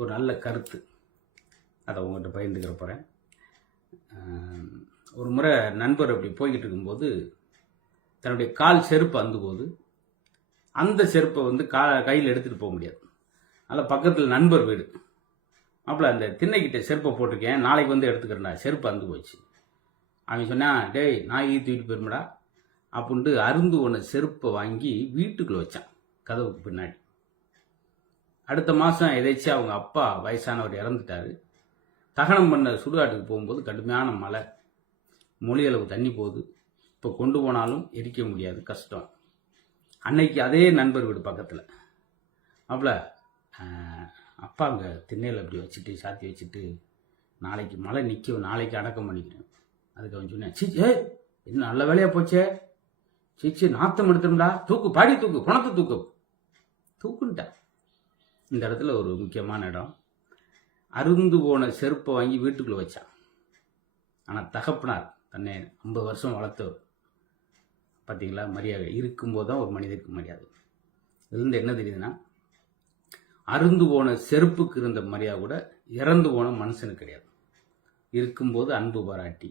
ஒரு நல்ல கருத்து. அதை உங்கள்கிட்ட பகிர்ந்துக்கிற போகிறேன் ஒரு முறை நண்பர் அப்படி போய்கிட்டு இருக்கும்போது தன்னுடைய கால் செருப்பு அந்துபோது அந்த செருப்பை வந்து கா கையில் எடுத்துகிட்டு போக முடியாது. அதில் பக்கத்தில் நண்பர் வீடு. மாப்பிள்ள அந்த திண்ணைக்கிட்ட செருப்பை போட்டிருக்கேன் நாளைக்கு வந்து எடுத்துக்கிறேன்டா செருப்பு அந்து போச்சு. அவன் சொன்னான் டேய் நாய் தூக்கிட்டு போயிருமடா அப்படின்ட்டு அருந்து ஒன்று செருப்பை வாங்கி வீட்டுக்குள்ளே வச்சான் கதவுக்கு பின்னாடி. அடுத்த மாதம் எதாச்சும் அவங்க அப்பா வயசானவர் இறந்துட்டாரு. தகனம் பண்ண சுடுகாட்டுக்கு போகும்போது கடுமையான மழை. மொழியளவு தண்ணி போகுது. இப்போ கொண்டு போனாலும் எரிக்க முடியாது. கஷ்டம். அன்னைக்கு அதே நண்பர் வீடு பக்கத்தில். அப்பல அப்பா அங்கே திண்ணையில் அப்படி வச்சுட்டு சாத்தி வச்சுட்டு நாளைக்கு மழை நிற்கும் நாளைக்கு அடக்கம் பண்ணிக்கிறேன். அதுக்கு அவன் சொன்னேன் சீ ஏ என்ன நல்ல வேலையாக போச்சே? சீச்சு நாத்தம் எடுத்துருந்தா தூக்கு பாடி தூக்கு பணத்தை தூக்கு. தூக்குன்ட்டேன். இந்த இடத்துல ஒரு முக்கியமான இடம். அருந்து போன செருப்பை வாங்கி வீட்டுக்குள்ளே வச்சான் ஆனால் தகப்பனார் தன்னை ஐம்பது வருஷம் வளர்த்தவர். பார்த்தீங்களா மரியாதை. இருக்கும்போது தான் ஒரு மனிதருக்கு மரியாதை. இதுலேருந்து என்ன தெரியுதுன்னா அருந்து போன செருப்புக்கு இருந்த மரியாதை கூட இறந்து போன மனுஷனுக்கு கிடையாது. இருக்கும்போது அன்பு பாராட்டி